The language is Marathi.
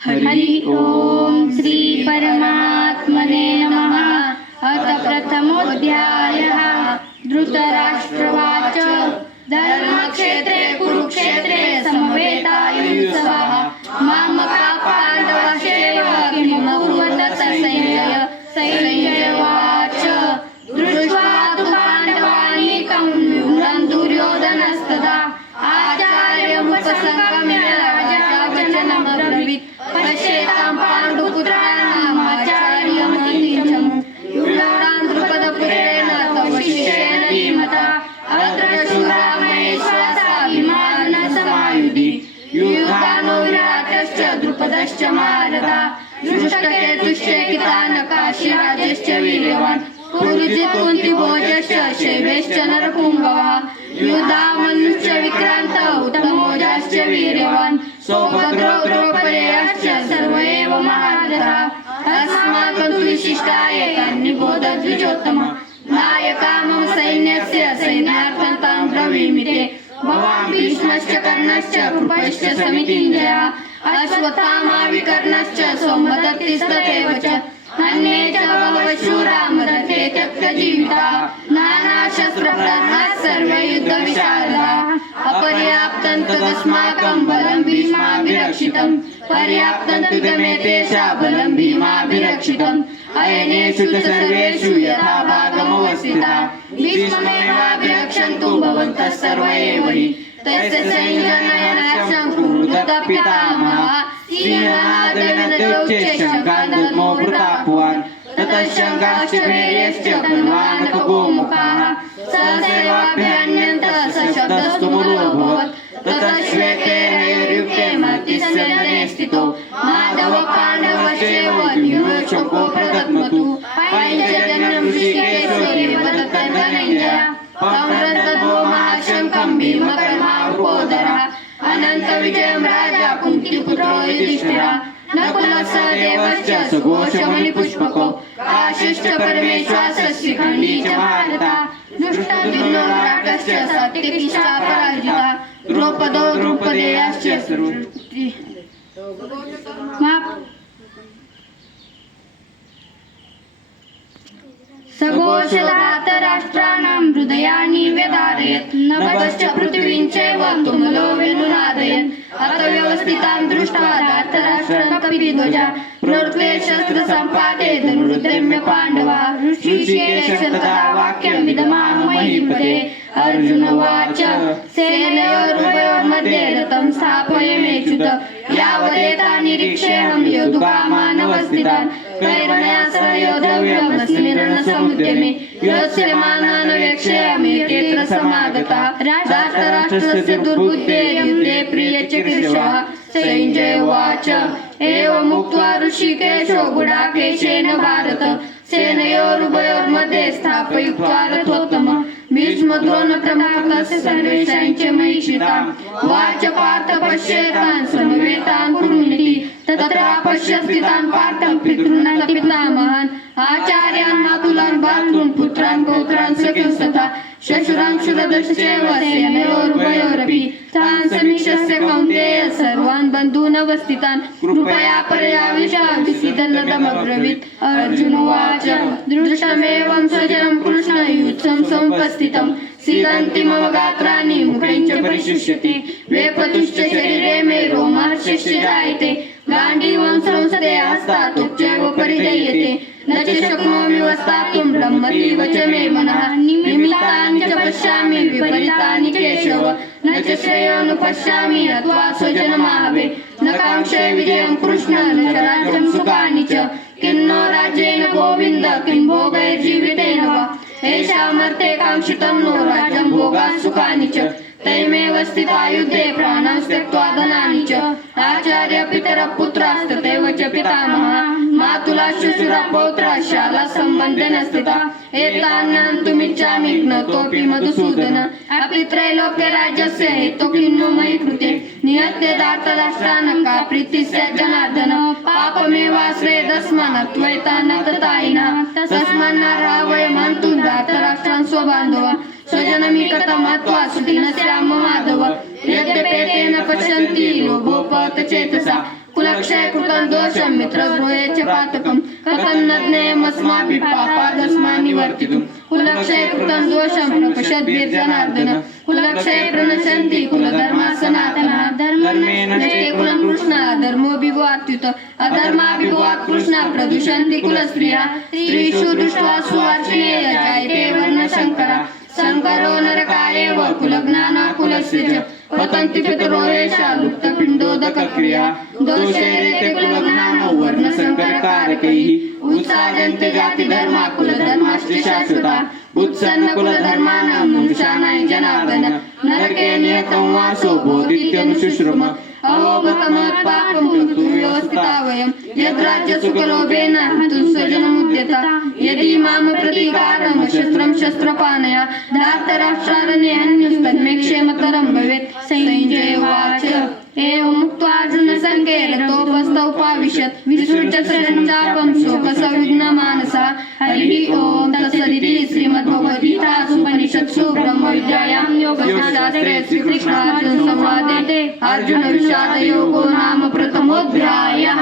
हरि ओम श्री परमात्मने नमः। अथ प्रथमोऽध्यायः। धृतराष्ट्रवाच धर्मक्षेत्रे कुरुक्षेत्रे समवेतायुत्सवः मामका पाण्डवश्चैव किमकुर्वत संजय दृष्ट्वा तु पाण्डवानीकं व्यूढं दुर्योधनस्तदा आचार्यमुपसंगम्य राजा वचनमब्रवीत् पश्येतां पाण्डुपुत्राणाम् आचार्यमतीशम् युगान् द्रुपदपुत्रेण तव शिष्येण धीमता अत्र शूरा महेश्वासा विमानसमायुधि युगानो विराटश्च द्रुपदश्च महारथा दृष्टकेतुश्चेकितानकाशिराजश्च वीर्यवान् पुरुजित् कुन्तिभोजश्च शैवेश्च नरपुङ्गवः युधामनुश्च विक्रान्त उत्तमोजाश्च वीर्यवान् सौभद्रो द्रौपदेयश्च सर्व एव महारथाः अस्माकं तु विशिष्टा एकान्निबोधद्विजोत्तम नायका मम सैन्यस्य सैन्यार्थं तां ब्रवीमि ते भवान् भीष्मश्च कर्णश्च कृपश्च समितिञ्जयः अश्वत्थामा विकर्णश्च सौमदत्तिस्तथैव च अन्ये च बहवः शूरा मदते त्यक्तजीविताः नानाशस्त्रप्रधानाः सर्वे युद्धविशारदाः अपर्याप्तं तदस्माकं बलं भीष्माभिरक्षितं पर्याप्तं तु मे तेषां बलं भीमाभिरक्षितम् अयनेषु च सर्वेषु यथा भागमवस्थिताः भीष्ममेवाभिरक्षन्तु भवन्तः सर्व एव हि तस्य संयोजनयनार्थं कुरुत पितामहः सिंहनादेन शङ्कादमो प्रतापवान् ततः शङ्काश्च वीर्यश्च बलवान् खगोमुखाः सहसैवाभ्यन्यन्तः सशब्दस्तु मूलोऽभवत् ततः श्वेते हयर्युक्ते मर्त्यसदने स्थितो माधव पाण्डवश्चैव न्यूनशोको प्रदद्मतु पञ्चजनं ऋषिकेशो देवदत्तधनञ्जयः पौरन्तद्वो महाशङ्खं भीमकर्मावृकोदरः अनन्तविजयं राजा कुन्तिपुत्रो युधिष्ठिरः नकुलः सहदेवश्च सुघोषमणिपुष्पको काशीश्च परमेश्वासः शिखण्डी च भारतः दुष्टद्युम्नो राक्षसश्च सात्विकीश्च पराजितः द्रौपदो द्रौपदेयाश्च सघोषधातराष्ट्राणां हृदयानि व्यधारयत् नभश्च पृथिवीं चैव तुमुलो वेणुनादयन् अथ व्यवस्थितां दृष्ट्वा धातराष्ट्रं कपिध्वजा प्रवृत्ते शस्त्रसम्पाते धनुरुद्यम्य पाण्डवाः ऋषिकेश तथा वाक्यमिदमाह महीपते अर्जुन उवाच सेनयोरुभयोर्मध्ये रथं स्थापयाम्यच्युत यावदेतान् निरीक्ष्येऽहं योद्धुकामानवस्थितान् कैर्मया सह योद्धव्यमस्मिन् रणसमुद्यमे योत्स्यमानान् वेक्ष्यामि यत्र समागताः राष्ट्रस्य दुर्बुद्धेर्युद्धे प्रियचिकीर्षवः संजय उवाच एवमुक्त्वा ऋषिकेशो गुडाकेशेन भारत सेनयोरुभयोर्मध्ये स्थापयित्वा रथोत्तमः भीष्मद्रोणप्रमुखस्य सर्वेषां च महीक्षितां वाच पार्थ पश्येतान् समवेतान् कुरुनिति तत्र पश्य स्थितान् पार्थं पितॄन् पितामहान् आचार्यान् मातुलान् बान्धून् पुत्रान् पौत्रान् सखिंस्तथा श्वशुरान् शूरदश्चैव सेनयोरुभयोरपि तान् समीक्षस्य कौन्तेय सर्वान् बन्धून् अवस्थितान् कृपया पर्याविषाविसीदन्नदमब्रवीत् अर्जुन उवाच दृष्टमेवं स्वजनं कृष्णयुत्सं समुपस्थितं सीदन्ति मम गात्राणि मुखं च परिशुष्यते वेपतुश्च शरीरे मे रोमांश्च जायते गाण्डीवं संसदे हस्तात् उच्चैव परिदह्यते न च शक्नोमि वस्तातुं ब्रह्मतीव च मे मनः निमित्तानि च पश्यामि विपरीतानि केशव न च श्रेयोनुपश्यामि अथवा स्वजनमाहवे न काङ्क्षे विजयं कृष्ण न च राज्यं सुखानि च किन्नो राज्येन गोविन्द किं भोगैर्जीवितेन वा येषामर्थे काङ्क्षितं नो राज्यं भोगात् सुखानि च तैमेव स्थिता युद्धे प्राणान् त्यक्त्वा धनानि च आचार्य पितरः पुत्रास्तथैव च पितामहः मातुला श्वशुरः पौत्रः शाला सम्बन्धेन स्थिताः एतान्नन्तुमिच्छामि ज्ञातोऽपि मधुसूदन अपि त्रैलोक्यराज्यस्य हेतुः किन्नु मयि कृते निहत्य धार्तराष्ट्रान् का प्रीतिः स्यात् जनार्दन पापमेवाश्रयेदस्मान् त्वैतान् ततायिनः तस्मान्नर्हा वयं हन्तुं धार्तराष्ट्रान् स्वबान्धवान् स्वजनमिकतमत्वा सुखिनः स्याम माधव यद्यपेतेन पश्यन्ति लोभोपहत चेतसा कुलक्षय कृतं दोषं मित्रद्रोहे च पातकं कथं न ज्ञेयमस्माभिः पापादस्मा निवर्तितुं कुलक्षय कृतं दोषं प्रपश्यद्भिर्जनार्दन कुलक्षय प्रणश्यन्ति कुलधर्मा सनातनः धर्मेण नष्टे कुलं कृष्ण धर्मो विभवात्युत अधर्माभिभवात् कृष्ण प्रदुषन्ति कुलस्त्रियः स्त्रीषु दृष्ट्वा सुवार्चिने जायते वर्णशङ्करः शङ्करो नरकायेव कुलज्ञाना कुलस्य च पतन्ति पितरो येषा लुप्तपिण्डोदकक्रिया दोषैरेते कुलज्ञानौ वर्णसङ्करकारकैः उत्साजन्ते जातिधर्मा कुलधर्माश्च शाश्वता उत्सन्न कुलधर्माणां मनुष्याणां जनार्दन नरके नियतं वासो बोधित्यनुशुश्रुम अहोगतमत्पापं कृत्वा व्यवस्थिता वयं यद्राज्यसुखलोभेन हन्तुं स्वजनमुद्यता यदि माम प्रतीकारं शस्त्रं शस्त्रपाणया धार्तराष्ट्रारण्ये हन्युस्तन्मे क्षेमतरं भवेत् संजय उवाच एवं मुक्त्वा अर्जुनसङ्गे रथोपस्थौपाविशत् विसृज्य शरञ्चापं शोकसंविघ्नमानसा हरिः ओं तत्सदिति श्रीमद्भगवद्गीतासु उपनिषत्सु ब्रह्मविद्यायां योगशास्त्रे श्रीकृष्णार्जुनसंवादे अर्जुनविषादयोगो नाम प्रथमोऽध्यायः।